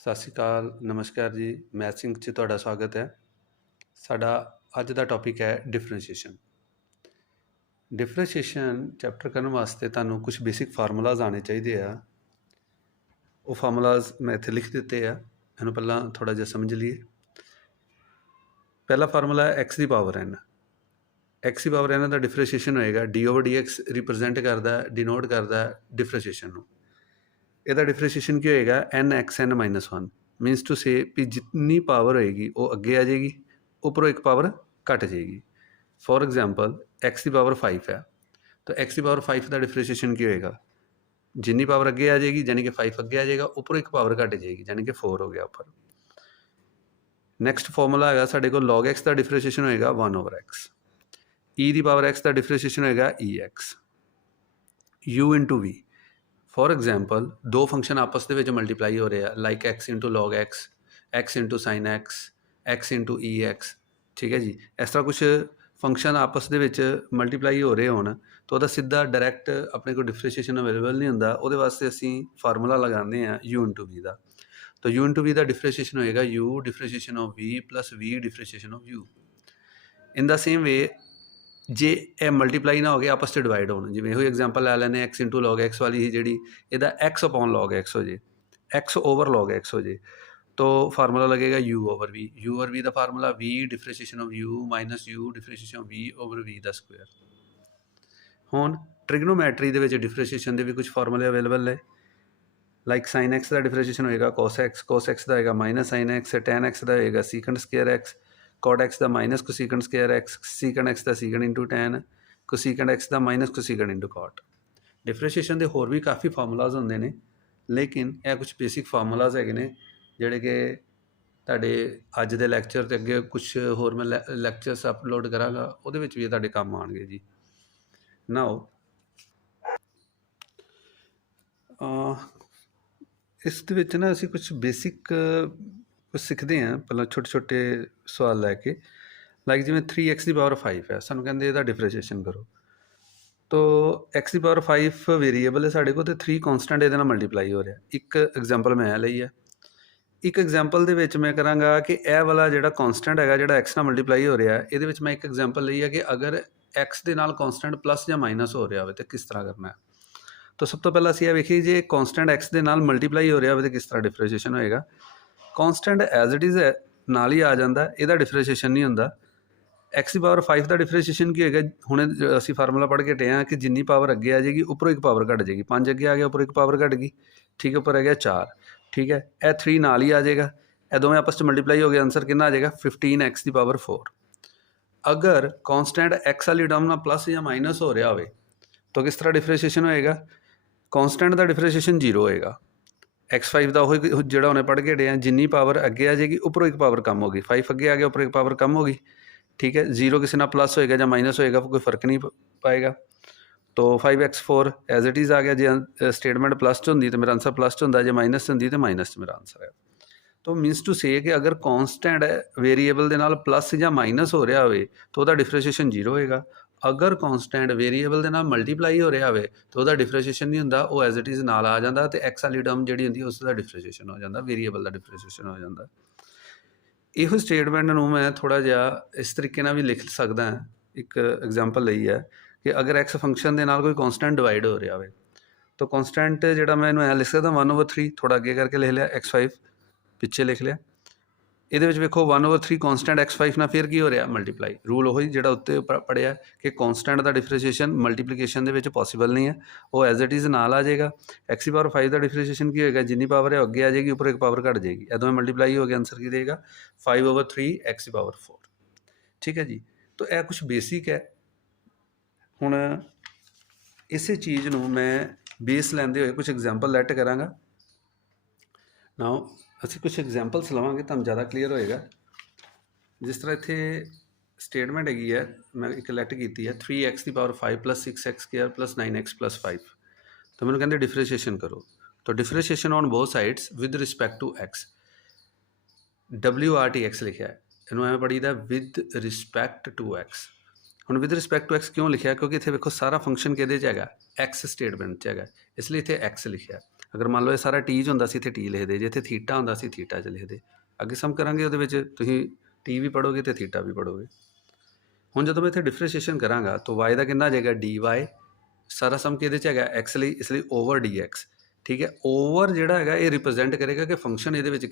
ਸਤਿ ਸ਼੍ਰੀ ਅਕਾਲ, ਨਮਸਕਾਰ ਜੀ। ਮੈਥਿੰਗ 'ਚ ਤੁਹਾਡਾ ਸਵਾਗਤ ਹੈ। ਸਾਡਾ ਅੱਜ ਦਾ ਟੌਪਿਕ ਹੈ ਡਿਫਰੈਂਸ਼ੀਏਸ਼ਨ। ਡਿਫਰੈਂਸ਼ੀਏਸ਼ਨ ਚੈਪਟਰ ਕਰਨ ਵਾਸਤੇ ਤੁਹਾਨੂੰ ਕੁਝ ਬੇਸਿਕ ਫਾਰਮੂਲਾਜ਼ ਆਉਣੇ ਚਾਹੀਦੇ ਆ। ਉਹ ਫਾਰਮੂਲਾਜ਼ ਮੈਂ ਇੱਥੇ ਲਿਖ ਦਿੱਤੇ ਆ। ਇਹਨੂੰ ਪਹਿਲਾਂ ਥੋੜ੍ਹਾ ਜਿਹਾ ਸਮਝ ਲਈਏ। ਪਹਿਲਾ ਫਾਰਮੂਲਾ ਹੈ ਐਕਸ ਦੀ ਪਾਵਰ ਐਨ। ਐਕਸ ਦੀ ਪਾਵਰ ਐਨ ਦਾ ਡਿਫਰੈਂਸ਼ੀਏਸ਼ਨ ਹੋਏਗਾ ਡੀ/ਡੀ ਐਕਸ ਰਿਪਰੈਜ਼ੈਂਟ ਕਰਦਾ, ਡਿਨੋਟ ਕਰਦਾ ਡਿਫਰੈਂਸ਼ੀਏਸ਼ਨ ਨੂੰ। ਇਹਦਾ ਡਿਫਰੈਂਸ਼ੀਏਸ਼ਨ ਕੀ ਹੋਏਗਾ? n(x(n-1) ਮੀਨਸ ਟੂ ਸੇ ਵੀ ਜਿੰਨੀ ਪਾਵਰ ਹੋਏਗੀ ਉਹ ਅੱਗੇ ਆ ਜਾਏਗੀ, ਉੱਪਰੋਂ ਇੱਕ ਪਾਵਰ ਘਟ ਜਾਏਗੀ। For example x the power 5 ਹੈ, ਤਾਂ x ਦੀ ਪਾਵਰ 5 ਦਾ ਡਿਫਰੈਂਸ਼ੀਏਸ਼ਨ ਕੀ ਹੋਏਗਾ? ਜਿੰਨੀ ਪਾਵਰ ਅੱਗੇ ਆ ਜਾਏਗੀ ਯਾਨੀ ਕਿ 5 ਅੱਗੇ ਆ ਜਾਏਗਾ, ਉੱਪਰੋਂ ਇੱਕ ਪਾਵਰ ਘਟ ਜਾਏਗੀ ਯਾਨੀ ਕਿ 4 ਹੋ ਗਿਆ ਉੱਪਰ। ਨੈਕਸਟ ਫਾਰਮੂਲਾ ਹੈਗਾ ਸਾਡੇ ਕੋਲ log x ਦਾ ਡਿਫਰੈਂਸ਼ੀਏਸ਼ਨ ਹੋਏਗਾ 1/x। e ਦੀ ਪਾਵਰ x ਦਾ ਡਿਫਰੈਂਸ਼ੀਏਸ਼ਨ ਹੋਏਗਾ ex। u into v। For example ਦੋ ਫੰਕਸ਼ਨ ਆਪਸ ਦੇ ਵਿੱਚ ਮਲਟੀਪਲਾਈ ਹੋ ਰਹੇ ਆ, like x into log x, x into sin x, x into ex। ਠੀਕ ਹੈ ਜੀ, ਇਸ ਤਰ੍ਹਾਂ ਕੁਛ ਫੰਕਸ਼ਨ ਆਪਸ ਦੇ ਵਿੱਚ ਮਲਟੀਪਲਾਈ ਹੋ ਰਹੇ ਹੋਣ ਤਾਂ ਉਹਦਾ ਸਿੱਧਾ ਡਾਇਰੈਕਟ ਆਪਣੇ ਕੋਲ ਡਿਫਰੈਂਸ਼ੀਏਸ਼ਨ ਅਵੇਲੇਬਲ ਨਹੀਂ ਹੁੰਦਾ। ਉਹਦੇ ਵਾਸਤੇ ਅਸੀਂ ਫਾਰਮੂਲਾ ਲਗਾਉਂਦੇ ਹਾਂ u into v ਦਾ। ਤਾਂ u into v ਦਾ ਡਿਫਰੈਂਸ਼ੀਏਸ਼ਨ ਹੋਏਗਾ u differentiation of v plus v differentiation of u। In the same ਵੇ ਜੇ ਇਹ ਮਲਟੀਪਲਾਈ ਨਾ ਹੋ ਗਏ ਆਪਸ 'ਚ ਡਿਵਾਈਡ ਹੋਣ, ਜਿਵੇਂ ਇਹੋ ਐਗਜ਼ਾਮਪਲ ਲੈ ਲੈਂਦੇ x into log x ਵਾਲੀ ਹੀ ਜਿਹੜੀ, ਇਹਦਾ x upon log x ਹੋ ਜੇ, x over log x ਹੋ ਜੇ, तो फार्मूला लगेगा u over v। u over v the formula v differentiation of u minus u differentiation of v over v the square. ਹੁਣ ਟ੍ਰਿਗਨੋਮੈਟਰੀ ਦੇ ਵਿੱਚ differentiation ਦੇ ਵੀ ਕੁਝ ਫਾਰਮੂਲੇ ਅਵੇਲੇਬਲ ਨੇ, ਲਾਈਕ ਸਾਈਨ x ਦਾ ਡਿਫਰੈਂਸ਼ੀਏਸ਼ਨ ਹੋਏਗਾ cos x ਦਾ ਹੋਏਗਾ minus sign x, tan x ਦਾ ਹੋਏਗਾ ਸੀਕੈਂਡ ਸਕੁਅਰ x, cot x ਦਾ ਮਾਈਨਸ ਕੋਸੀਕੈਂਡ ਸਕੁਅਰ x, ਸੀਕੈਂਡ x ਦਾ ਸੀਕੈਂਡ ਇੰਟੂ tan, ਕੋਸੀਕੈਂਡ x ਦਾ ਮਾਈਨਸ ਕੋਸੀਕੈਂਡ ਇੰਟੂ cot। ਡਿਫਰੈਂਸ਼ੀਏਸ਼ਨ ਦੇ ਹੋਰ ਵੀ ਕਾਫੀ ਫਾਰਮੂਲਾਜ਼ ਹੁੰਦੇ ਨੇ, ਲੇਕਿਨ ਇਹ ਕੁਝ ਬੇਸਿਕ ਫਾਰਮੂਲਾਜ਼ ਹੈਗੇ ਨੇ ਜਿਹੜੇ ਕਿ ਤੁਹਾਡੇ ਅੱਜ ਦੇ ਲੈਕਚਰ ਤੇ ਅੱਗੇ ਕੁਛ ਹੋਰ ਮੈਂ ਲੈਕਚਰਸ ਅਪਲੋਡ ਕਰਾਂਗਾ, ਉਹਦੇ ਵਿੱਚ ਵੀ ਇਹ ਤੁਹਾਡੇ ਕੰਮ ਆਉਣਗੇ ਜੀ। ਨਾਓ ਇਸ ਦੇ ਵਿੱਚ ਨਾ ਅਸੀਂ ਕੁਛ ਬੇਸਿਕ ਕੁਛ ਸਿੱਖਦੇ ਹਾਂ ਪਹਿਲਾਂ, ਛੋਟੇ ਛੋਟੇ ਸਵਾਲ ਲੈ ਕੇ। ਲਾਈਕ ਜਿਵੇਂ 3x ਦੀ ਪਾਵਰ 5 ਹੈ, ਸਾਨੂੰ ਕਹਿੰਦੇ ਇਹਦਾ ਡਿਫਰੈਂਸ਼ੀਏਸ਼ਨ ਕਰੋ। ਤੋ x ਦੀ ਪਾਵਰ 5 ਵੇਰੀਏਬਲ ਹੈ ਸਾਡੇ ਕੋਲ, ਤੇ 3 ਕੌਂਸਟੈਂਟ ਇਹਦੇ ਨਾਲ ਮਲਟੀਪਲਾਈ ਹੋ ਰਿਹਾ। ਇੱਕ ਐਗਜ਼ਾਮਪਲ ਮੈਂ ਲਈ ਹੈ। ਇੱਕ ਐਗਜ਼ਾਮਪਲ ਦੇ ਵਿੱਚ ਮੈਂ ਕਰਾਂਗਾ ਕਿ ਇਹ ਵਾਲਾ ਜਿਹੜਾ ਕੌਂਸਟੈਂਟ ਹੈਗਾ ਜਿਹੜਾ x ਨਾਲ ਮਲਟੀਪਲਾਈ ਹੋ ਰਿਹਾ, ਇਹਦੇ ਵਿੱਚ ਮੈਂ ਇੱਕ ਐਗਜ਼ਾਮਪਲ ਲਈ ਹੈ ਕਿ ਅਗਰ x ਦੇ ਨਾਲ ਕੌਂਸਟੈਂਟ ਪਲੱਸ ਜਾਂ ਮਾਈਨਸ ਹੋ ਰਿਹਾ ਹੋਵੇ ਤਾਂ ਕਿਸ ਤਰ੍ਹਾਂ ਕਰਨਾ ਹੈ। ਤਾਂ ਸਭ ਤੋਂ ਪਹਿਲਾਂ ਅਸੀਂ ਇਹ ਵੇਖੀਏ ਜੇ ਕੌਂਸਟੈਂਟ x ਦੇ ਨਾਲ ਮਲਟੀਪਲਾਈ ਹੋ ਰਿਹਾ ਹੋਵੇ ਤਾਂ ਕਿਸ ਤਰ੍ਹਾਂ ਡਿਫਰੈਂਸ਼ੀਏਸ਼ਨ ਹੋਏਗਾ। ਕੌਂਸਟੈਂਟ ਐਜ਼ ਇਟ ਇਜ਼ ਨਾਲ ਹੀ ਆ ਜਾਂਦਾ, ਇਹਦਾ ਡਿਫਰੈਂਸ਼ੀਏਸ਼ਨ ਨਹੀਂ ਹੁੰਦਾ। x ਦੀ ਪਾਵਰ 5 ਦਾ ਡਿਫਰੈਂਸ਼ੀਏਸ਼ਨ ਕੀ ਹੋਏਗਾ? ਹੁਣ ਅਸੀਂ ਫਾਰਮੂਲਾ ਪੜ੍ਹ ਕੇ ਹਟੇ ਹਾਂ ਕਿ ਜਿੰਨੀ ਪਾਵਰ ਅੱਗੇ ਆ ਜਾਏਗੀ ਉੱਪਰੋਂ ਇੱਕ ਪਾਵਰ ਘਟ ਜਾਏਗੀ। 5 ਅੱਗੇ ਆ ਗਿਆ, ਉੱਪਰੋਂ ਇੱਕ ਪਾਵਰ ਘਟ ਗਈ, ਠੀਕ ਹੈ, ਉੱਪਰ ਆ ਗਿਆ 4, ਠੀਕ ਹੈ। ਇਹ 3 ਨਾਲ ਹੀ ਆ ਜਾਏਗਾ, ਇਹ ਦੋਵੇਂ ਆਪਸ 'ਚ ਮਲਟੀਪਲਾਈ ਹੋ ਗਏ, ਆਂਸਰ ਕਿੰਨਾ ਆ ਜਾਏਗਾ? 15x ਦੀ ਪਾਵਰ 4। ਅਗਰ ਕੌਂਸਟੈਂਟ x ਵਾਲੀ ਟਰਮ ਨਾਲ ਪਲੱਸ ਜਾਂ ਮਾਈਨਸ ਹੋ ਰਿਹਾ ਹੋਵੇ ਤਾਂ ਕਿਸ ਤਰ੍ਹਾਂ ਡਿਫਰੈਂਸ਼ੀਏਸ਼ਨ ਹੋਏਗਾ? ਕੌਂਸਟੈਂਟ ਦਾ ਡਿਫਰੈਂਸ਼ੀਏਸ਼ਨ 0 ਹੋਏਗਾ। x5 ਦਾ ਉਹ ਜਿਹੜਾ ਉਹਨੇ ਪੜ੍ਹ ਕੇ ਹਟੇ ਆ, ਜਿੰਨੀ ਪਾਵਰ ਅੱਗੇ ਆ ਜਾਏਗੀ ਉੱਪਰੋਂ ਇੱਕ ਪਾਵਰ ਕਮ ਹੋ ਗਈ। 5 ਅੱਗੇ ਆ ਗਿਆ, ਉੱਪਰੋਂ ਇੱਕ ਪਾਵਰ ਕਮ ਹੋ ਗਈ, ਠੀਕ ਹੈ। 0 ਕਿਸੇ ਨਾਲ ਪਲੱਸ ਹੋਏਗਾ ਜਾਂ ਮਾਈਨਸ ਹੋਏਗਾ ਕੋਈ ਫਰਕ ਨਹੀਂ ਪਾਏਗਾ। तो 5x4 ਐਜ਼ ਇਟ ਇਜ਼ ਆ ਗਿਆ। ਜੇ ਸਟੇਟਮੈਂਟ ਪਲੱਸ 'ਚ ਹੁੰਦੀ ਤਾਂ ਮੇਰਾ ਆਂਸਰ ਪਲੱਸ 'ਚ ਹੁੰਦਾ, ਜੇ ਮਾਈਨਸ 'ਚ ਹੁੰਦੀ ਤਾਂ ਮਾਈਨਸ 'ਚ ਮੇਰਾ ਆਂਸਰ ਹੈ। ਤਾਂ ਮੀਨਸ ਟੂ ਸੇ ਕਿ ਅਗਰ ਕੌਂਸਟੈਂਟ ਵੇਰੀਏਬਲ ਦੇ ਨਾਲ ਪਲੱਸ ਜਾਂ ਮਾਈਨਸ ਹੋ ਰਿਹਾ ਹੋਵੇ ਤਾਂ ਉਹਦਾ ਡਿਫਰੈਂਸ਼ੀਏਸ਼ਨ 0 ਹੋਏਗਾ। ਅਗਰ ਕੌਂਸਟੈਂਟ ਵੇਰੀਏਬਲ ਦੇ ਨਾਲ ਮਲਟੀਪਲਾਈ ਹੋ ਰਿਹਾ ਹੋਵੇ ਤਾਂ ਉਹਦਾ ਡਿਫਰੈਂਸ਼ੀਏਸ਼ਨ ਨਹੀਂ ਹੁੰਦਾ, ਉਹ ਐਜ਼ ਇਟ ਇਜ਼ ਨਾਲ ਆ ਜਾਂਦਾ ਅਤੇ ਐਕਸ ਵਾਲੀ ਟਰਮ ਜਿਹੜੀ ਹੁੰਦੀ ਉਸ ਦਾ ਡਿਫਰੈਂਸ਼ੀਏਸ਼ਨ ਹੋ ਜਾਂਦਾ, ਵੇਰੀਏਬਲ ਦਾ ਡਿਫਰੈਂਸ਼ੀਏਸ਼ਨ ਹੋ ਜਾਂਦਾ। ਇਹੋ ਸਟੇਟਮੈਂਟ ਨੂੰ ਮੈਂ ਥੋੜ੍ਹਾ ਜਿਹਾ ਇਸ ਤਰੀਕੇ ਨਾਲ ਵੀ ਲਿਖ ਸਕਦਾ ਹਾਂ। ਇੱਕ ਐਗਜ਼ਾਮਪਲ ਲਈ ਹੈ ਕਿ ਅਗਰ ਐਕਸ ਫੰਕਸ਼ਨ ਦੇ ਨਾਲ ਕੋਈ ਕੌਂਸਟੈਂਟ ਡਿਵਾਈਡ ਹੋ ਰਿਹਾ ਹੋਵੇ ਤਾਂ ਕੌਂਸਟੈਂਟ ਜਿਹੜਾ ਮੈਂ ਇਹਨੂੰ ਐਂ ਲਿਖ ਸਕਦਾ 1/3, ਥੋੜ੍ਹਾ ਅੱਗੇ ਕਰਕੇ ਲਿਖ ਲਿਆ, x5 ਪਿੱਛੇ ਲਿਖ ਲਿਆ। ਇਹਦੇ ਵਿੱਚ ਵੇਖੋ 1/3 ਕੌਂਸਟੈਂਟ x5 ਨਾਲ ਫਿਰ ਕੀ ਹੋ ਰਿਹਾ? ਮਲਟੀਪਲਾਈ। ਰੂਲ ਉਹੀ ਜਿਹੜਾ ਉੱਤੇ ਪੜ੍ਹਿਆ ਕਿ ਕੌਂਸਟੈਂਟ ਦਾ ਡਿਫਰੈਂਸ਼ੀਏਸ਼ਨ ਮਲਟੀਪਲੀਕੇਸ਼ਨ ਦੇ ਵਿੱਚ ਪੋਸੀਬਲ ਨਹੀਂ ਹੈ, ਉਹ ਐਜ਼ ਇਟ ਇਜ਼ ਨਾਲ ਆ ਜਾਏਗਾ। x ਦੀ ਪਾਵਰ 5 ਦਾ ਡਿਫਰੈਂਸ਼ੀਏਸ਼ਨ ਕੀ ਹੋਏਗਾ? ਜਿੰਨੀ ਪਾਵਰ ਹੈ ਅੱਗੇ ਆ ਜਾਏਗੀ, ਉੱਪਰ ਇੱਕ ਪਾਵਰ ਘਟ ਜਾਏਗੀ, ਇਹ ਦੋਵੇਂ ਮਲਟੀਪਲਾਈ ਹੋ ਗਿਆ, ਆਂਸਰ ਕੀ ਦੇਗਾ? 5/3 x ਦੀ ਪਾਵਰ 4। ਠੀਕ ਹੈ ਜੀ। ਤਾਂ ਇਹ ਕੁਛ ਬੇਸਿਕ ਹੈ। ਹੁਣ ਇਸੇ ਚੀਜ਼ ਨੂੰ ਮੈਂ ਬੇਸ ਲੈਂਦੇ ਹੋਏ ਕੁਛ ਐਗਜ਼ਾਮਪਲ ਲੈਟ ਕਰਾਂਗਾ। ਨਾਓ ਅਸੀਂ ਕੁਛ ਐਗਜ਼ਾਮਪਲਸ ਲਵਾਂਗੇ, ਤੁਹਾਨੂੰ ਜ਼ਿਆਦਾ ਕਲੀਅਰ ਹੋਏਗਾ। ਜਿਸ ਤਰ੍ਹਾਂ ਇੱਥੇ ਸਟੇਟਮੈਂਟ ਹੈਗੀ ਹੈ, ਮੈਂ ਇੱਕ ਲੈਟ ਕੀਤੀ ਹੈ 3x ਦੀ ਪਾਵਰ 5 + 6x² + 9x + 5। ਤਾਂ ਮੈਨੂੰ ਕਹਿੰਦੇ ਡਿਫਰੈਂਸ਼ੀਏਸ਼ਨ ਕਰੋ। ਤਾਂ differentiation on both sides with respect to x, WRTX ਲਿਖਿਆ ਹੈ, ਇਹਨੂੰ ਐਵੇਂ ਪੜ੍ਹੀਦਾ ਵਿਦ ਰਿਸਪੈਕਟ ਟੂ x। ਹੁਣ ਵਿਦ ਰਿਸਪੈਕਟ ਟੂ x ਕਿਉਂ ਲਿਖਿਆ? ਕਿਉਂਕਿ ਇੱਥੇ ਵੇਖੋ ਸਾਰਾ ਫੰਕਸ਼ਨ ਕਿਹਦੇ 'ਚ ਹੈਗਾ? x ਸਟੇਟਮੈਂਟ 'ਚ ਹੈਗਾ, ਇਸ ਲਈ ਇੱਥੇ x ਲਿਖਿਆ। ਅਗਰ ਮੰਨ ਲਓ ਇਹ ਸਾਰਾ ਟੀ 'ਚ ਹੁੰਦਾ ਸੀ ਇੱਥੇ ਟੀ ਲਿਖਦੇ, ਜੇ ਇੱਥੇ ਥੀਟਾ ਹੁੰਦਾ ਸੀ ਥੀਟਾ 'ਚ ਲਿਖਦੇ। ਅੱਗੇ ਸਮ ਕਰਾਂਗੇ ਉਹਦੇ ਵਿੱਚ ਤੁਸੀਂ ਟੀ ਵੀ ਪੜ੍ਹੋਗੇ ਅਤੇ ਥੀਟਾ ਵੀ ਪੜ੍ਹੋਗੇ। ਹੁਣ ਜਦੋਂ ਮੈਂ ਇੱਥੇ ਡਿਫਰੈਂਸ਼ੀਏਸ਼ਨ ਕਰਾਂਗਾ ਤਾਂ ਵਾਈ ਦਾ ਕਿੰਨਾ ਆ ਜਾਏਗਾ ਡੀ ਵਾਈ, ਸਾਰਾ ਸਮ ਕਿਹਦੇ 'ਚ ਹੈਗਾ ਐਕਸ ਲਈ, ਇਸ ਲਈ ਓਵਰ ਡੀ ਐਕਸ। ਠੀਕ ਹੈ, ਓਵਰ ਜਿਹੜਾ ਹੈਗਾ ਇਹ ਰਿਪਰੈਜ਼ੈਂਟ ਕਰੇਗਾ ਕਿ ਫੰਕਸ਼ਨ ਇਹਦੇ ਵਿੱਚ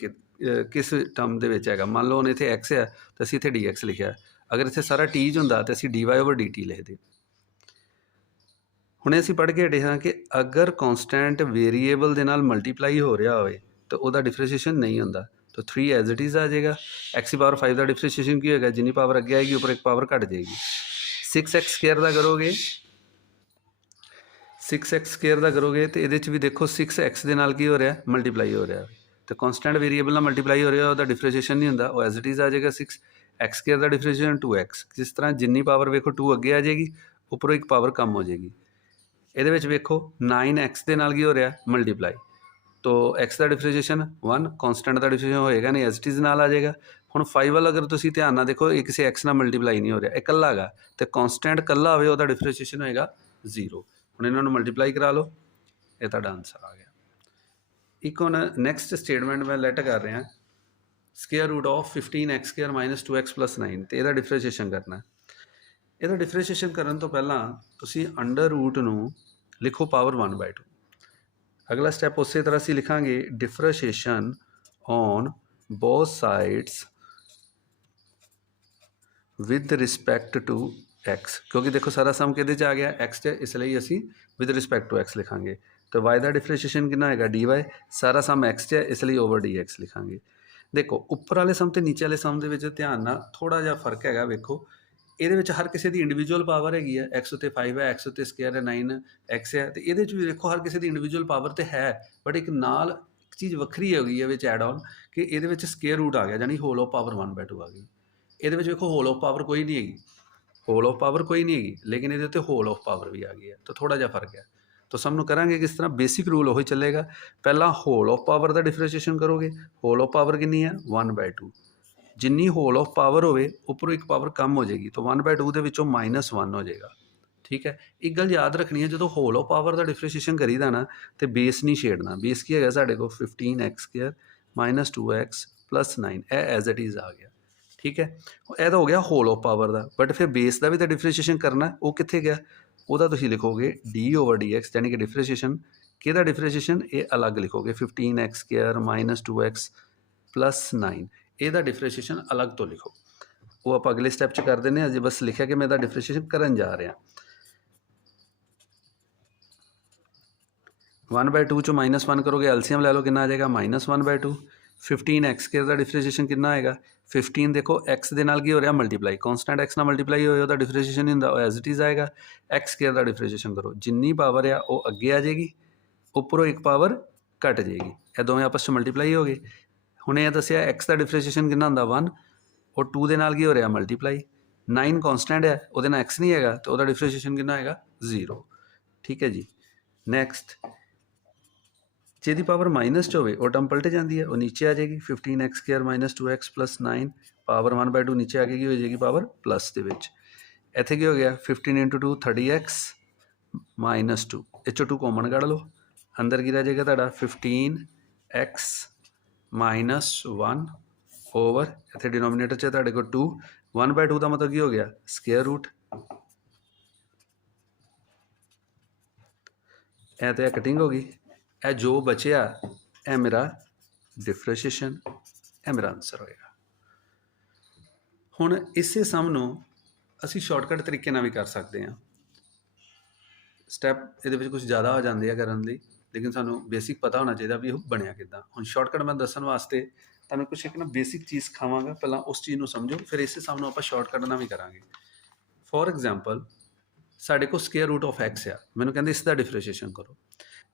ਕਿਸ ਟਰਮ ਦੇ ਵਿੱਚ ਹੈਗਾ। ਮੰਨ ਲਓ ਹੁਣ ਇੱਥੇ ਐਕਸ ਹੈ ਤਾਂ ਅਸੀਂ ਇੱਥੇ ਡੀ ਐਕਸ ਲਿਖਿਆ, ਅਗਰ ਇੱਥੇ ਸਾਰਾ ਟੀ 'ਚ ਹੁੰਦਾ ਤਾਂ ਅਸੀਂ d y over d t ਲਿਖਦੇ। ਹੁਣੇ ਅਸੀਂ ਪੜ੍ਹ ਕੇ ਹਟੇ ਹਾਂ ਕਿ ਅਗਰ ਕੌਂਸਟੈਂਟ ਵੇਰੀਏਬਲ ਦੇ ਨਾਲ ਮਲਟੀਪਲਾਈ ਹੋ ਰਿਹਾ ਹੋਵੇ ਤਾਂ ਉਹਦਾ ਡਿਫਰੈਂਸ਼ੀਏਸ਼ਨ ਨਹੀਂ ਹੁੰਦਾ। तो 3 एज इट इज़ आ जाएगा। एक्स की पावर 5 का डिफरेंशिएशन की होगा, जिनी पावर अगे आएगी उपर एक पावर घट जाएगी। 6x स्क्वायर का करोगे, 6x स्क्वायर का करोगे तो ये भी देखो 6x के नाल की हो रहा है मल्टीप्लाई हो रहा है, तो कॉन्सटेंट वेरीएबल नाल मल्टीप्लाई हो रहा है, उसका डिफरेंशिएशन नहीं होता, वो एज इट इज़ आ जाएगा 6x स्क्वायर का डिफरेंशिएशन 2x। जिस तरह जिनी पावर वेखो 2 अगे आ जाएगी, उपरों एक पावर कम हो जाएगी। ये वेखो 9x के नाल की हो रहा है मल्टीप्लाई, तो एक्स का डिफरेंशिएशन 1, कॉन्सटेंट का डिफरेंशिएशन होएगा नहीं, एज इट इज़ नाल आ जाएगा। हुण 5 वाला अगर तुसीं ध्यान नाल देखो ये किसी एक्स नाल मल्टीप्लाई नहीं हो रहा, एक कल्ला हैगा, तो कॉन्सटेंट कल्ला होवे उहदा डिफरेंशिएशन होएगा 0। हुण इन्हां नूं मल्टीप्लाई करा लो, ये तुहाडा आंसर आ गया। एक हुण नैक्सट स्टेटमेंट मैं लैट कर रहा, square root of 15x square minus 2x plus 9, तो यदा डिफरेंशिएशन करना। यदा डिफरेंशिएशन करन तो पहलां तुसीं अंडर रूट नूं लिखो पावर 1/2। अगला स्टैप उस तरह से लिखांगे differentiation on both sides with respect to X, क्योंकि देखो सारा सम कि आ गया एक्स च, इसलिए असी विद रिस्पैक्ट टू एक्स लिखांगे। तो वाई का डिफरेंशिएशन कितना होगा डी वाई, सारा सम एक्स च, इसलिए ओवर डी एक्स लिखांगे। देखो उपर वाले सम तो नीचे वाले सम के ध्यान ना थोड़ा जिहा फर्क है। वेखो ये हर किसी की इंडिविजुअल पावर हैगी है, एक्स उत्ते 5 है, एक्स उत्ते स्क्वायर है 9x है, तो ये भी देखो हर किसी की इंडिविजुअल पावर तो है, बट एक नाल एक चीज़ वक्री हो गई है एड ऑन कि ये स्क्वायर रूट आ गया, यानी होल ऑफ पावर 1/2 आ गई। ये देखो होल ऑफ पावर कोई नहीं हैगी, होल ऑफ पावर कोई नहीं हैगी, लेकिन ये होल ऑफ पावर भी आ गई है, तो थोड़ा जिहा फर्क है। तो सब करांगे किस तरह, बेसिक रूल वही चलेगा, पहला होल ऑफ पावर का डिफरेंशिएशन करोगे, होल ऑफ पावर कितनी है 1/2, जिन्नी होल ऑफ पावर होवे उपरों एक पावर कम हो जाएगी, तो 1/2 के विचों -1 हो जाएगा। ठीक है, एक गल याद रखनी है, जो होल ऑफ पावर का डिफरेंशिएशन करीदा ना तो बेस नहीं छेड़ना। बेस की है साढ़े को 15x square minus 2x plus 9, as it is आ गया। ठीक है, यह तो हो गया होल ऑफ पावर का, बट फिर बेस का भी तो डिफरेंशिएशन करना, वो कितने गया, वह तुम लिखोगे डी ओवर डी एक्स, यानी कि डिफरेंशिएशन कि डिफरेंशिएशन ये अलग लिखोगे 15x square minus 2x plus 9, ਇਹਦਾ डिफरेंशिएशन अलग तो लिखो, वो आप अगले स्टैप च कर देने। अजे बस लिखा कि मैं इसका डिफरेंशिएशन करन जा रहा। 1/2 चो -1 करोगे, एलसीएम ले लो, कितना आ जाएगा -1/2। 15x स्क्वायर का डिफरेंशिएशन कितना आएगा, 15 देखो एक्स के नाल की हो रहा मल्टीप्लाई, कॉन्सटेंट एक्स नाल मल्टीप्लाई होया तो डिफरेंशिएशन नहीं होंदा, एज इट इज़ आएगा। एक्स स्क्वायर का डिफरेंशिएशन करो, जिन्नी पावर आ वो अगे आ जाएगी, उपरों एक पावर घट जाएगी, ये दोवें आपस में मल्टीप्लाई हो गए। हुणे ये दसिया एक्स का डिफरेंशिएशन कितना होंदा 1, और 2 के नाल की हो रहा मल्टीप्लाई, 9 कॉन्सटेंट है वो एक्स नहीं है, तो वह डिफरेंशिएशन कितना आएगा 0। ठीक है जी, नैक्सट जिहदी पावर माइनस च होवे वो टर्म पलट जाती है, वो नीचे आ जाएगी 15x square minus 2x plus 9, power 1/2 नीचे आके की हो जाएगी पावर प्लस के विच। इत्थे की हो गया 15 × 2 30x माइनस 2, इस 2 कॉमन कढ़ लो, अंदर की रह जाएगा तुहाडा 15x माइनस 1 ओवर इतने डिनोमीनेटर च तुहाडे कोल 2, 1/2 का मतलब की हो गया स्क्वायर रूट, ए तो कटिंग हो गई, ए जो बचिया ए मेरा डिफरेंशिएशन, ए मेरा आंसर होएगा। हुण इसे सम नूं असीं शॉर्टकट तरीके नाल भी कर सकते हैं, स्टैप ये कुछ ज़्यादा हो जाते हैं करने लई, लेकिन सानू बेसिक पता होना चाहिए भी बनया किदां। हुण शॉर्टकट मैं दस्सण वास्ते तुहानूं कुछ एक ना बेसिक चीज़ सिखावांगा, पहलां उस चीज़ नूं समझो, फिर इस हिसाब नाल आपां शॉर्टकट नाल भी करांगे। फॉर एग्जाम्पल साडे कोल स्क्वायर रूट ऑफ एक्स आ, मैनूं कहंदे इसका डिफरेंशिएशन करो।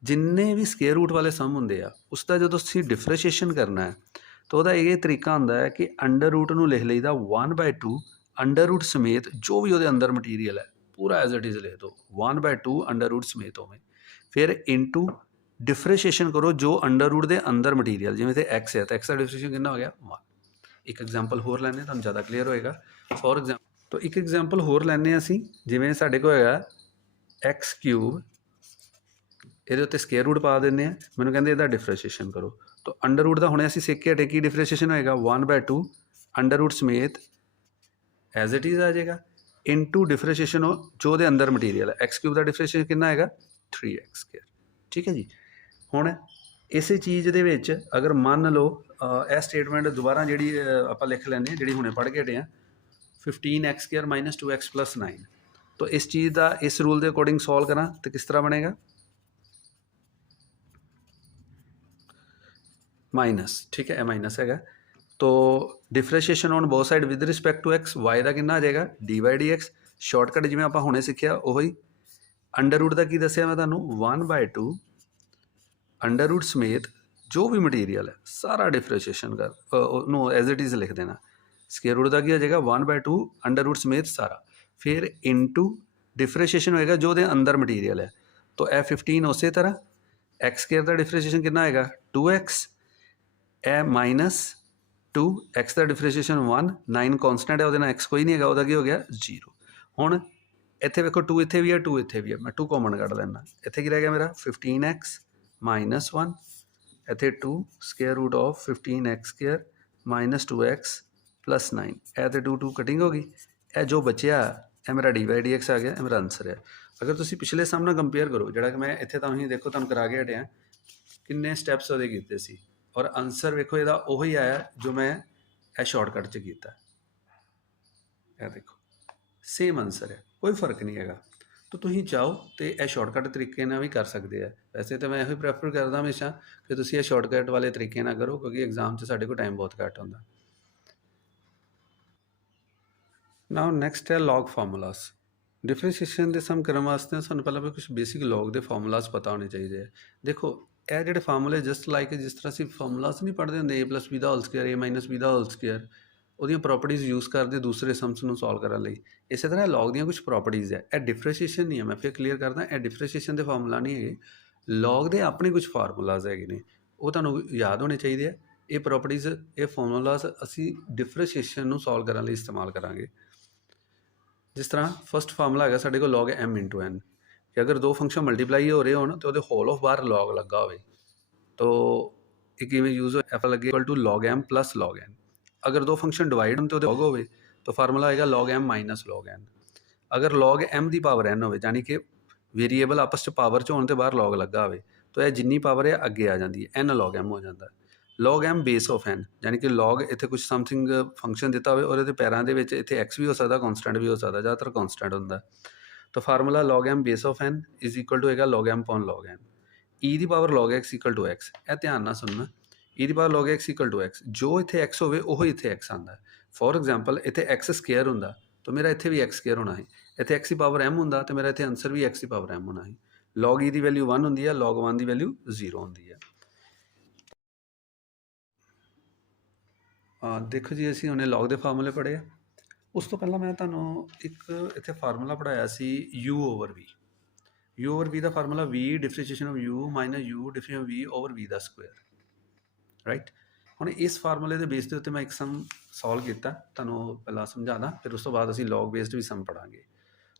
जिन्ने भी स्क्वायर रूट वाले सम हुंदे आ उसका जो तुसीं डिफरेंशिएशन करना है तो वह ये तरीका हुंदा है कि अंडर रूट नूं लिख लईदा 1/2 अंडर रूट समेत जो भी वो अंदर मटीरियल है पूरा एज इट इज़ लिख दो, 1/2 अंडर रूट समेत होवे, फिर इंटू डिफरेंशिएशन करो जो अंडर रूट के अंदर मटीरियल, जिवें एक्स है तो एक्स का डिफरेंशिएशन कितना हो गया 1। एक एग्जाम्पल होर लैने तुहानूं ज़्यादा क्लीयर होएगा। फॉर एग्जाम्पल तो एक एग्जाम्पल होर लैने असीं, जिवें साडे कोल हैगा x³ ਇਹਦੇ ਉੱਤੇ ਸਕੇਅਰ ਰੂਟ ਪਾ ਦਿੰਦੇ ਆ, ਮੈਨੂੰ ਕਹਿੰਦੇ ਇਹਦਾ ਡਿਫਰੈਂਸ਼ੀਏਸ਼ਨ ਕਰੋ। तो अंडर रूट का हुणे असीं सिख के हटे की डिफरेंशिएशन होएगा 1/2 अंडर रूट समेत एज इट इज़ आ जाएगा इनटू डिफरेंशिएशन जो ਉਹਦੇ अंदर मटीरियल है एक्स क्यूब का डिफरेंशिएशन कितना आएगा 3x²। ठीक है जी। हुण इसे चीज़ ਦੇ ਵਿੱਚ अगर मान लो ਇਹ स्टेटमेंट दोबारा ਜਿਹੜੀ ਆਪਾਂ लिख ਲੈਂਦੇ ਜਿਹੜੀ ਹੁਣੇ पढ़ के हटे हैं 15x² - 2x + 9। तो इस चीज़ का इस रूल के अकॉर्डिंग सॉल्व करा तो किस तरह बनेगा माइनस। ठीक है, माइनस है। तो differentiation on both side with respect to x y का कितना आ जाएगा dy/dx। शॉर्टकट जिवें आपां हुणे सीखिया उही अंडर रूट का की दस्सिया मैं तुहानूं 1/2 अंडर रूट समेत जो भी मटीरियल है सारा डिफरेंशिएशन कर नो एज इट इज़ लिख देना। स्केयर रूट का की हो जाएगा 1/2 अंडर रूट समेत सारा, फिर इनटू डिफरेंशिएशन होएगा जो दे अंदर मटीरियल है। तो ए 15 उस तरह एक्स स्केयर का डिफरेंशिएशन कितना आएगा 2x ए -2 एक्स का डिफरेंशिएशन 1 9 कॉन्सटेंट है वो एक्स कोई नहीं है वह हो गया 0। हुण इत्थे वेखो 2 इत्थे भी है 2 इत्थे भी है, मैं 2 कॉमन कढ़ लैना। इत्थे की रह गया मेरा 15x - 1 इत्थे 2 square root of 15x² - 2x + 9 ए तो 2 2 कटिंग हो गई। ए जो बचिया ए मेरा dy/dx आ गया, ए मेरा आंसर है। अगर तुसीं पिछले सम नाल कंपेयर करो जिहड़ा कि मैं इत्थे तुहानूं देखो तुहानूं करा के हटिया किन्ने स्टैप्स ਉਹਦੇ ਕੀਤੇ ਸੀ और आंसर वेखो ਇਹਦਾ ਉਹੀ आया जो मैं ਇਹ शॉर्टकट च कीता। ਇਹ देखो सेम आंसर है, कोई फर्क नहीं है। तो तुसीं चाहो तो यह शॉर्टकट तरीके नाल भी कर सकते हैं। वैसे तो मैं यही प्रैफर करदा हमेशा कि तुसीं यह शॉर्टकट वाले तरीके नाल करो क्योंकि एग्जाम च साडे कोल टाइम बहुत घट होंदा। नाउ नैक्सट है लॉग फार्मूलास। डिफरेंशिएशन के सम करने वास्ते सानूं पहलां कुछ बेसिक लॉग के फार्मूलास पता होने चाहिए। देखो ਇਹ ਜਿਹੜੇ ਫਾਰਮੂਲੇ ਜਸਟ ਲਾਈਕ ਜਿਸ ਤਰ੍ਹਾਂ ਅਸੀਂ ਫਾਰਮੂਲਾਸ ਨਹੀਂ ਪੜ੍ਹਦੇ ਹੁੰਦੇ a + b ਦਾ ਹੋਲ ਸਕੁਅਰ a - b ਦਾ ਹੋਲ ਸਕੁਅਰ ਉਹਦੀਆਂ ਪ੍ਰੋਪਰਟੀਜ਼ ਯੂਜ਼ ਕਰਦੇ ਦੂਸਰੇ ਸਮਸ ਨੂੰ ਸੋਲਵ ਕਰਨ ਲਈ। ਇਸੇ ਤਰ੍ਹਾਂ ਲੌਗ ਦੀਆਂ ਕੁਝ ਪ੍ਰੋਪਰਟੀਜ਼ ਹੈ। ਇਹ ਡਿਫਰੈਂਸ਼ੀਏਸ਼ਨ ਨਹੀਂ ਹੈ, ਮੈਂ ਫਿਰ ਕਲੀਅਰ ਕਰਦਾ, ਇਹ ਡਿਫਰੈਂਸ਼ੀਏਸ਼ਨ ਦੇ ਫਾਰਮੂਲਾ ਨਹੀਂ ਹੈਗੇ। ਲੌਗ ਦੇ ਆਪਣੇ ਕੁਝ ਫਾਰਮੂਲਾਜ਼ ਹੈਗੇ ਨੇ, ਉਹ ਤੁਹਾਨੂੰ ਯਾਦ ਹੋਣੇ ਚਾਹੀਦੇ ਆ। ਇਹ ਪ੍ਰੋਪਰਟੀਜ਼ ਇਹ ਫਾਰਮੂਲਾਜ਼ ਅਸੀਂ ਡਿਫਰੈਂਸ਼ੀਏਸ਼ਨ ਨੂੰ ਸੋਲਵ ਕਰਨ ਲਈ ਇਸਤੇਮਾਲ ਕਰਾਂਗੇ। जिस तरह फस्ट फार्मूला है साढ़े को लॉग m × n कि अगर दो फंक्शन मल्टीप्लाई हो रहे हो तो वो होल ऑफ बार लॉग लगा हो तो एक यूज हो एफ लगे equal to log m + log n। अगर दो फंक्शन डिवाइड हो तो लॉग हो तो फार्मूला आएगा log m - log n। अगर log m की पावर n हो यानी कि वेरीएबल आपस च पावर च होने तो बाहर लॉग लगा हो तो यह जिन्नी पावर है अगे आ जाती है n log m हो जाता है। log m base of n यानी कि log इतने कुछ समथिंग फंक्शन दिता हो और पैरों के इतने एक्स भी हो सकता कॉन्सटेंट भी हो सकता ज़्यादातर कॉन्सटेंट होंगे। तो formula log m base of n is equal to होगा log m / log n। e की पावर log x = x, यह ध्यान ना सुनना e की पावर log x = x जो इतने x हो इतने x आता है। फॉर एग्जाम्पल इतने x² होंगे तो मेरा इतने भी x² होना है, इतने x की पावर m होंगे तो मेरा इतने आंसर भी x की पावर m होना है। log e की वैल्यू 1 होंगी है, log 1 की वैल्यू 0 होंगी है। देखो जी असीं हुणे लॉग के फार्मूले पढ़े आ। उस तो पहला मैं तुहानूं एक इत्थे फार्मूला पढ़ाया सी u/v। u/v का formula v differentiation of u - u differentiation of v / v का स्क्वायर। राइट, हुण इस फार्मूले के बेस के उत्ते मैं एक सम सॉल्व किया, तुहानूं पहला समझादा, फिर उस तो बाद असीं लॉग बेस्ड भी सम पढ़ांगे।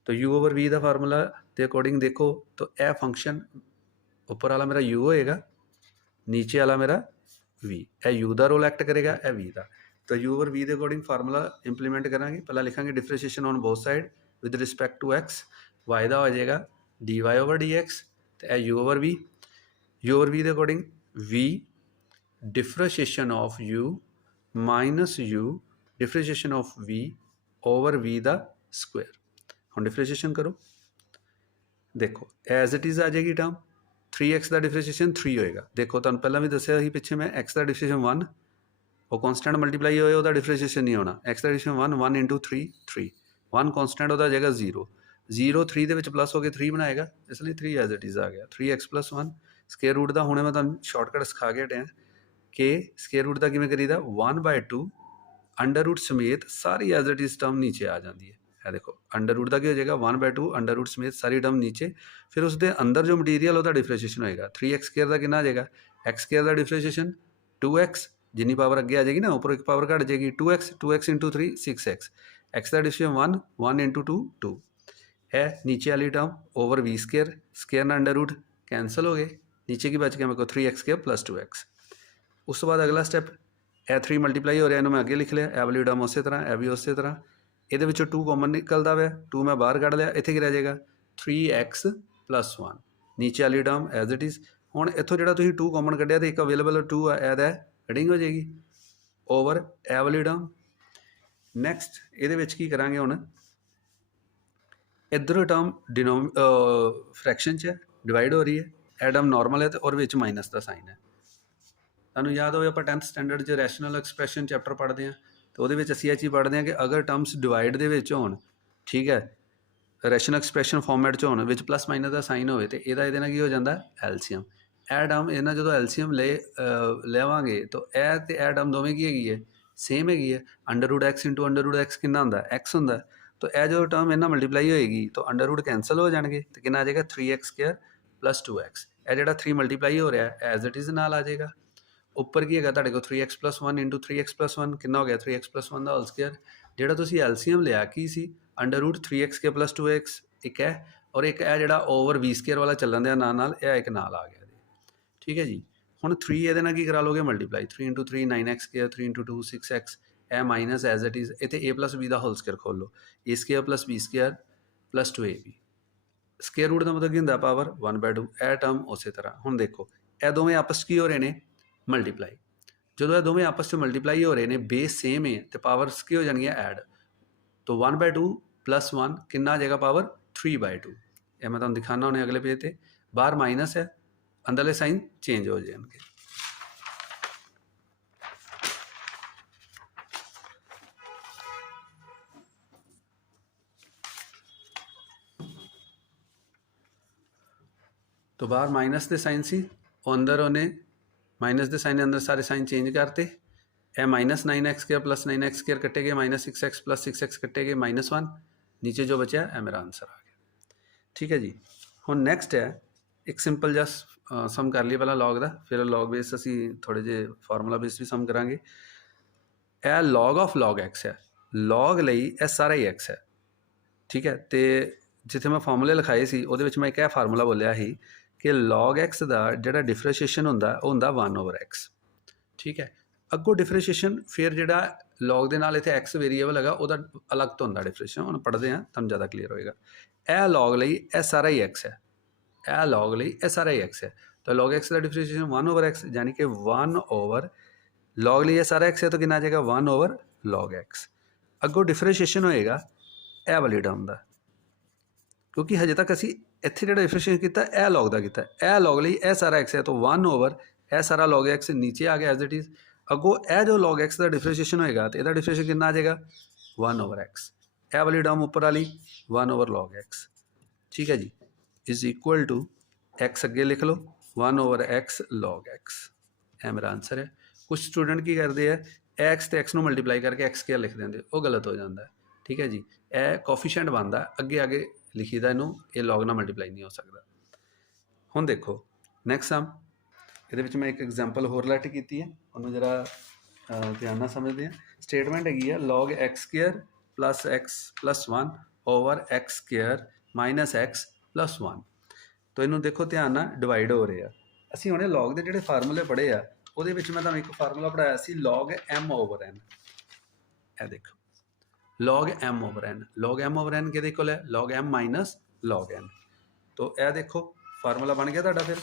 तो u/v का फार्मूला के अकॉर्डिंग देखो तो यह फंक्शन उपर वाला मेरा u होएगा, नीचे वाला मेरा v, यह u का रोल एक्ट करेगा, यह v का। तो u/v के अकॉर्डिंग फार्मूला इंप्लीमेंट करांगे। पहला लिखांगे differentiation on both side with respect to x, y का हो जाएगा dy/dx तो यह u/v। u/v के according v differentiation of u - u differentiation of v / v का स्क्वायर। हम डिफरेंशिएशन करो, देखो एज इट इज़ आ जाएगी टर्म 3x का डिफरेंशिएशन 3 होएगा। देखो तुहानूं पहला भी दस्सिया ही पिछे मैं x का डिफरेंशिएशन 1 वो कॉन्सटेंट मल्टीप्लाई होए उसका डिफरेंशिएशन नहीं होना। x का डिफरेंशिएशन 1 1 × 3 3 1 कॉन्सटेंट होता जाएगा 0 0 3 के प्लस हो गए 3 बनाएगा इसलिए 3 एज इट इज़ आ गया 3x + 1। स्केयर रूट का हुणे मैं तुहानूं शॉर्टकट सिखा के हटिया कि स्केयर रूट का किवें करीदा 1/2 अंडर रूट समेत सारी एज इट इज़ टर्म नीचे आ जाती है। देखो अंडर रूट का क्या हो जाएगा 1/2 अंडर रूट समेत सारी टर्म नीचे, फिर उसके अंदर जो मटीरियल उसका डिफरेंशिएशन होएगा 3x² का कितना आ जाएगा x² का डिफरेंशिएशन 2x जिनी पावर अगे आ जाएगी ना ऊपर एक पावर घट जाएगी 2x × 3 6x x का डिफरेंशिएशन 1 1 × 2 2 है नीचे वाली टर्म / v² स्केयर ना अंडर रूट कैंसल हो गए, नीचे की बच गया मेरे को 3x² + 2x। उस तो बाद अगला स्टैप ए 3 मल्टीप्लाई हो रहा, इन्हों मैं अगे लिख लिया, ए वाली टर्म उस तरह, ए भी उस तरह। ये 2 कॉमन निकलता हुआ, 2 मैं बाहर कढ़ लिया, इतने की रह जाएगा 3x + 1, नीचे वाली टर्म एज इट इज़। हुण इत्थों जो 2 कॉमन कढ़िया तो एक अवेलेबल 2 है, एदा एडिंग हो जाएगी ओवर ए वाली टर्म। नैक्सट ये की करांगे हुण, इधर टर्म फ्रैक्शन च है, डिवाइड हो रही है, ए टर्म नॉर्मल है तो और विच माइनस का साइन है। तुहानूं याद होवे आपां 10th स्टैंडर्ड च रैशनल एक्सप्रैशन चैप्टर पढ़ते हैं तो वो असीं ये चीज़ पढ़ते हैं कि अगर टर्म्स डिवाइड दे विच होण, ठीक है, रैशनल एक्सप्रैशन फॉर्मेट च होण, विच प्लस माइनस का साइन होवे ते इहदा इहदे नाल की हो जांदा एलसीएम। ए टर्म इन्हां जदों एलसीएम लेवांगे तो ए ते ए टर्म दोवें की हैगी है, सेम हैगी है। √x × √x कितना हुंदा है, x हुंदा है। तो ए जो टर्म इन्हां मल्टीप्लाई होएगी तो अंडर रूट कैंसल हो जाएंगे तो कितना आ जाएगा 3x² + 2x। ए जिहड़ा 3 मल्टीप्लाई हो रहा है एज इट इज़ नाल आ जाएगा। ਉੱਪਰ ਕੀ ਹੈਗਾ ਤੁਹਾਡੇ ਕੋਲ 3x + 1 × 3x + 1 ਕਿੰਨਾ ਹੋ ਗਿਆ 3x + 1 ਦਾ ਹੋਲ ਸਕੁਆਇਰ। ਜਿਹੜਾ ਤੁਸੀਂ ਐਲਸੀਐਮ ਲਿਆ ਕੀ ਸੀ √3x² + 2x ਇੱਕ ਹੈ, ਔਰ ਇੱਕ ਇਹ ਜਿਹੜਾ ਓਵਰ v² ਵਾਲਾ ਚੱਲਣ ਦਿਆ ਨਾਲ ਇਹ ਇੱਕ ਨਾਲ ਆ ਗਿਆ। ਠੀਕ ਹੈ ਜੀ। ਹੁਣ 3 ਇਹਦੇ ਨਾਲ ਕੀ ਕਰਾ ਲੋਗੇ ਮਲਟੀਪਲਾਈ, 3 × 3 9x², 3 × 2 6x, ਇਹ ਮਾਈਨਸ ਐਜ਼ ਇਟ ਇਜ਼, ਇੱਥੇ a + b ਦਾ ਹੋਲ ਸਕੁਆਇਰ ਖੋਲ ਲਓ, a² + b² + 2ab। Square route ਦਾ ਮਤਲਬ ਕੀ ਹੁੰਦਾ ਪਾਵਰ 1/2। ਇਹ ਟਰਮ ਉਸੇ ਤਰ੍ਹਾਂ। ਹੁਣ ਦੇਖੋ ਇਹ ਦੋਵੇਂ ਆਪਸ 'ਚ ਕੀ ਹੋ ਰਹੇ ਨੇ, ਮਲਟੀਪਲਾਈ। ਜਦੋਂ ਇਹ ਦੋਵੇਂ ਆਪਸ 'ਚ ਮਲਟੀਪਲਾਈ ਹੋ ਰਹੇ ਨੇ, ਬੇਸ ਸੇਮ ਹੈ ਤੇ ਪਾਵਰਸ ਕੀ ਹੋ ਜਾਣਗੀਆਂ ਐਡ। तो 1/2 + 1 कितना आ जाएगा पावर 3/2। ये मैं तुम दिखाना उन्हें अगले पेज पे, बाहर माइनस है, अंदरले साइन चेंज हो जाएंगे। तो बाहर माइनस के साइन सी, अंदर उन्हें माइनस के साइन अंदर सारे साइन चेंज करते। ए -9x² + 9x² कटे गए, -6x + 6x कटे गए, -1, नीचे जो बचा है मेरा आंसर आ गया। ठीक है जी। हुण नैक्सट है एक सिंपल जस्ट सम कर लिए पहला लॉग का, फिर लॉग बेस असी थोड़े जे फार्मूला बेस भी सम करांगे। यह लॉग ऑफ लॉग एक्स है, लॉग लई यह सारा ही एक्स है। ठीक है, तो जिथे मैं फार्मूले लिखाए सी उहदे विच मैं एक फार्मूला बोलिया ही कि लॉग एक्स का जिहड़ा डिफरेंशिएशन हुंदा वो हुंदा 1/x। ठीक है, अगों डिफरेंशिएशन फिर जिहड़ा लॉग दे नाल इत्थे एक्स वेरीएबल हैगा उहदा अलग तो हुंदा डिफरेंशिएशन, हुण पढ़दे हां तुहानूं ज़्यादा क्लीयर होएगा। यह लॉग लई यह सारा ही एक्स है, यह लॉग लई यह सारा ही एक्स है। तो लॉग एक्स का डिफरेंशिएशन 1/x, यानी कि 1 लॉग लई यह सारा एक्स है तो कितना आ जाएगा 1/log x। अगों डिफरेंशिएशन होएगा यह वाली टर्म का, क्योंकि हजे तक असी इत्थे जिहड़ा डिफरेंशिएशन किया यह लॉग का किया, यह लॉग लई यह सारा एक्स है तो 1 यह सारा log x नीचे आ गया एज इट इज़। अगों यह जो log x का डिफरेंशिएशन होएगा तो यदा डिफरेंशिएशन कितना आ जाएगा 1/x। यह वाली टर्म उपर वाली 1/log x। ठीक है जी, इज इक्वल टू एक्स अगे लिख लो 1/x log x। यह मेरा आंसर है। कुछ स्टूडेंट की करते हैं एक्स तो एक्स मल्टीप्लाई करके x² लिख देंगे, वो गलत हो जाता है। ठीक है जी, यह कॉफिशेंट बनता है, अगे आगे लिखीदा इनू, ये लॉग ना मल्टीप्लाई नहीं हो सकता। हुण देखो नैक्सट सम, ये मैं एक एग्जाम्पल होर लैट की है, उन्होंने जरा ध्यान नाल समझते हैं। स्टेटमेंट हैगी है log x² + x + 1/x² - x + 1। तो इनू देखो ध्यान नाल डिवाइड हो रहे हैं। असीं हुणे लॉग के जिहड़े फार्मूले पढ़े आ ਉਹਦੇ ਵਿੱਚ मैं तुहानूं एक फार्मूला पढ़ाया सी log m/n। ਇਹ देखो log m/n, log m/n किहदे कोल है log m - log n। तो यह देखो फार्मूला बन गया तुहाडा फिर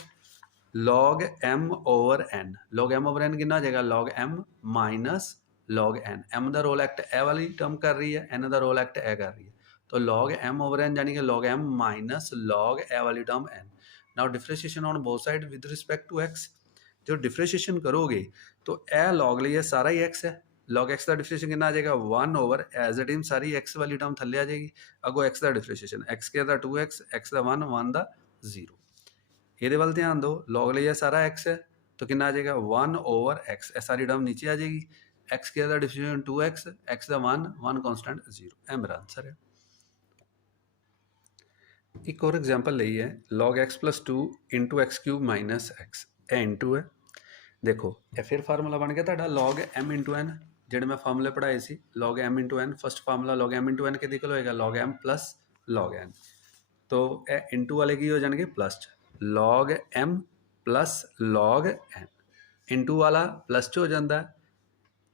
log m/n। log m/n कितना हो जाएगा log m - log n। m का रोल एक्ट ए वाली टर्म कर रही है, n का रोल एक्ट ए कर रही है। तो log m/n यानी कि log m - log ए वाली term n। Now differentiation on both side with respect to x। जो डिफरेंशिएशन करोगे तो यह लॉग लिए सारा ही एक्स है, लॉग एक्स का डिफरेंशिएशन कितना आ जाएगा 1 एज इट इज सारी एक्स वाली टर्म थले आ जाएगी। अगो एक्स का डिफरेंशिएशन x² का 2x, x का 1, 1 का 0। ये वाल ध्यान दो, लॉग लिए सारा एक्स है तो कितना आ जाएगा 1/x, सारी टर्म नीचे आ जाएगी। x² का डिफरेंशिएशन 2x, x का 1, 1 कॉन्स्टेंट 0। यह मेरा आंसर है। एक और एग्जाम्पल ली है log x + 2 × x³ - x। ए इंटू है, देखो ये फिर फार्मूला बन गया तुहाडा log m × n। जिहड़े मैं फार्मूले पढ़ाए सी log m × n, first formula log m × n के निकल होएगा log m + log n। तो ये इंटू वाले की हो जाएंगे plus, log m plus log n, into वाला प्लस च हो जाता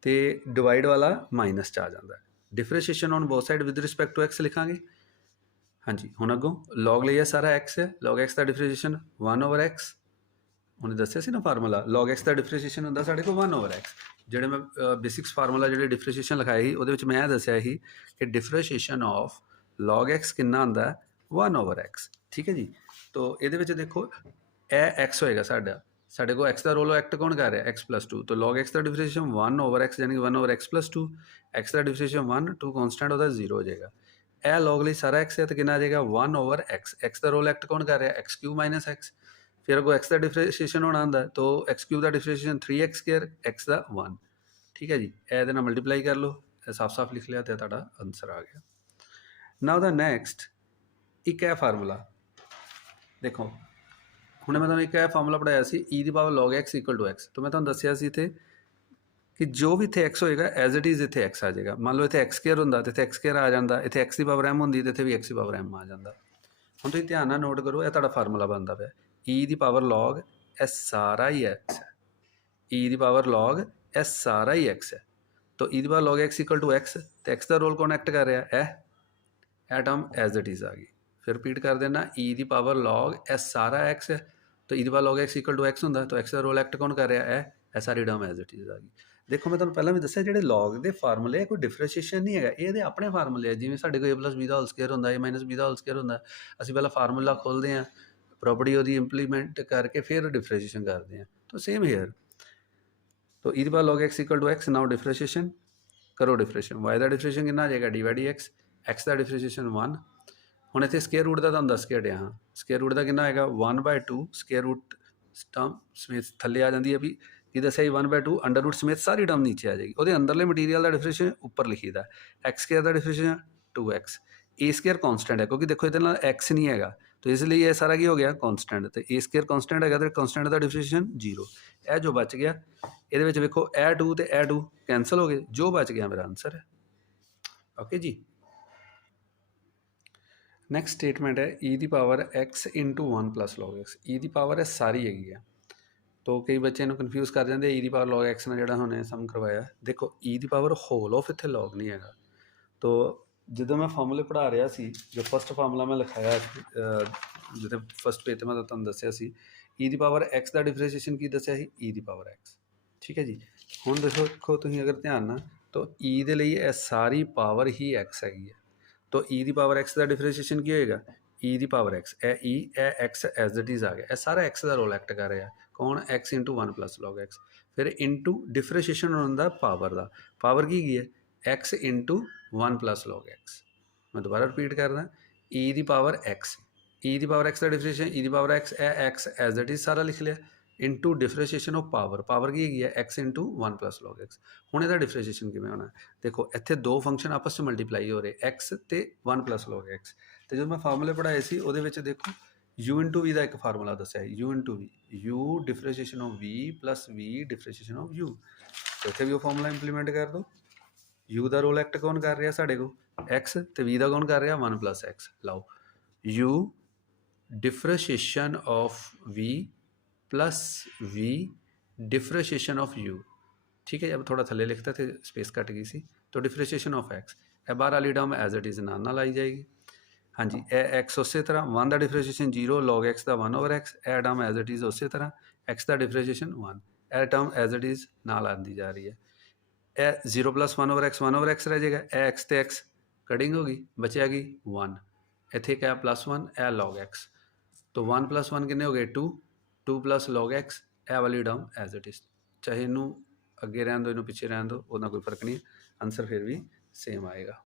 तो डिवाइड वाला माइनस च आ जाता है। Differentiation on both side with respect to X लिखांगे। हाँ जी, हुण अगों लॉग लिया सारा एक्स है, लॉग एक्स का डिफरेंशिएशन 1/x, उन्हें दस्सिया सी ना फार्मूला लॉग एक्स का डिफरेंशिएशन होंदा साढ़े को 1/x। ਜਿਹੜੇ मैं बेसिक्स फार्मूला ਜਿਹੜੇ डिफरेंशिएशन लिखाए ही ਉਹਦੇ ਵਿੱਚ मैं दस्सिया ही कि डिफरेंशिएशन ऑफ log x कितना आंदा 1/x। ठीक है जी। तो ਇਹਦੇ ਵਿੱਚ देखो ਇਹ x होएगा साढ़े को x का रोल एक्ट कौन कर रहा है x + 2, तो log x का डिफरेंशिएशन 1/x यानी कि 1/x + 2, x का डिफरेंशिएशन 1, 2 कांस्टेंट ਉਹਦਾ 0 हो जाएगा। ਇਹ log ਲਈ ਸਾਰਾ x है तो कितना आ जाएगा 1/x, x का रोल एक्ट कौन कर रहा है x³ - x, फिर अगो x का डिफरेंशिएशन होना आंदा तो x³ का डिफरेंशिएशन 3x², x का 1। ठीक है जी, ਇਹਦੇ ਨਾਲ मल्टीप्लाई कर लो, साफ साफ लिख लिया तो ਤੁਹਾਡਾ आंसर आ गया। नाउ द नैक्सट एक है फार्मूला देखो, हुणे मैं तुहानूं एक फार्मूला पढ़ाया सी e⁻ log x = x, तो मैं तुहानूं दस्सिया सी इत्थे कि जो भी इत्थे x होएगा एज इट इज़ इत्थे x आ जाएगा। मान लो इत्थे x² हुंदा तो इत्थे x² आ जांदा, इत्थे x की पावर m हुंदी तो इत्थे भी x की पावर m आ जांदा। हुण तुसीं ध्यान नाल नोट करो, ये तुहाडा फार्मूला बनदा पिया e⁻ log s सारा ही x है, e⁻ log s सारा ही x है, तो e⁻ log x = x, तो x का रोल कौन एक्ट कर रहा है यह टर्म एज इट इज़ आ गई। फिर रिपीट कर देना e⁻ log s सारा x है, तो e⁻ log x = x होंदा, तो x का रोल एक्ट कौन कर रहा है यह सारी टर्म एज इट इज़ आ गई। देखो मैं तुहानूं पहलां भी दस्सिया जिहड़े log के फार्मूले कोई डिफरेंशिएशन नहीं है, ये अपने फार्मूले जिवें साडे कोल a + b दा होल स्क्वायर हुंदा, a - b दा होल स्क्वायर हुंदा, असीं पहलां फार्मूला खोलते हैं, प्रॉपर्टी ਉਹਦੀ इंप्लीमेंट करके फिर डिफरेंशिएशन करते हैं, तो सेम हेयर। तो e⁻ log x = x, now differentiation करो, डिफरेंशिएशन y का डिफरेंशिएशन कितना आ जाएगा d/dx, x का डिफरेंशिएशन 1। हुण इत्थे स्केयर रूट का तुहानूं दस के हटिया हाँ, स्केयर रूट का कितना आएगा 1/2, स्केयर रूट टर्म समेत थल्ले आ जाती है भी की दस्सिया जी 1/2, अंडर रूट समेत सारी टर्म नीचे आ जाएगी। ਉਹਦੇ अंदरले मटीरियल का डिफरेंशिएशन उपर लिखी दा, x² का डिफरेंशिएशन 2x, a² कॉन्स्टेंट है क्योंकि देखो ये x नहीं है, तो इसलिए ये सारा की हो गया कॉन्स्टेंट, तो a² कॉन्स्टेंट है तो कॉन्स्टेंट का डिफरेंशिएशन 0। यह जो बच गया ये देखो ए 2 तो ए 2 कैंसल हो गए, जो बच गया मेरा आंसर है। ओके जी। नैक्सट स्टेटमेंट है e⁻ x × 1 + log x, e⁻ सारी हैगी है, तो कई बच्चे इन्हूं कन्फ्यूज़ कर जाते e⁻ log x ने जिहड़ा हुणे सम करवाया। देखो e⁻ होल ऑफ इत्थे log नहीं हैगा, तो ਜਦੋਂ मैं फार्मूले पढ़ा रहा सी, जो फस्ट फार्मूला मैं लिखाया जिहदे फस्ट पेज ते मैं तुहानूं दस्सिया सी e⁻ x का डिफरेंशिएशन की दस्सिया सी e⁻ x। ठीक है जी। हुण देखो तुसीं अगर ध्यान नाल तो e दे लई ये सारी पावर ही x हैगी है, तो e⁻ x का डिफरेंशिएशन की होएगा e⁻ x, A x as it is आ गया, यह सारा x का रोल एक्ट कर रहा है, कौन x × 1 + log x, फिर इंटू डिफरेंशिएशन होंदा पावर का, पावर की है x × 1 + log x। मैं दोबारा रिपीट करदा e⁻ x, e⁻ x का differentiation e⁻ x, x as it is सारा लिख लिया, into differentiation of power, power की है x × 1 + log x। हुण इहदा डिफरेंशिएशन किवें होना, देखो इत्थे दो फंक्शन आपस में मल्टीप्लाई हो रहे x ते 1 + log x, तो जो मैं फार्मूले पढ़ाए सी ਉਹਦੇ ਵਿੱਚ देखो u × v का एक फार्मूला दस्सिया है, u × v, u differentiation of v + v differentiation of u, तो इत्थे भी वो फार्मूला इंप्लीमेंट कर दो। u का रोल एक्ट कौन कर रहा साढ़े को x, तो v का कौन कर रहा 1 + x, लाओ u differentiation of v + v differentiation of u। ठीक है, अब थोड़ा थले लिखता थे स्पेस कट गई सी, तो डिफरेंशिएशन ऑफ x, ए बाहर वाली टर्म एज इट इज़ नाल आई जाएगी। हाँ जी, ए x उस तरह 1 का डिफरेंशिएशन 0, log x का 1/x, ए टर्म एज इट इज़ उस तरह x का डिफरेंशिएशन 1, ए टर्म एज इट इज़ नाल आती जा रही है, ए 0 + 1/x रह जाएगा, ए x तो x कटिंग होगी, बचेगी 1, इत्थे क्या +1 ए log x, तो 1 + 1 कितने हो गए 2, 2 + log x, ए वाली टर्म एज इट इज़, चाहे इनू अगे रहन दो इनू पिछे रहन दो, उहदा कोई फर्क नहीं, आंसर फिर भी सेम आएगा।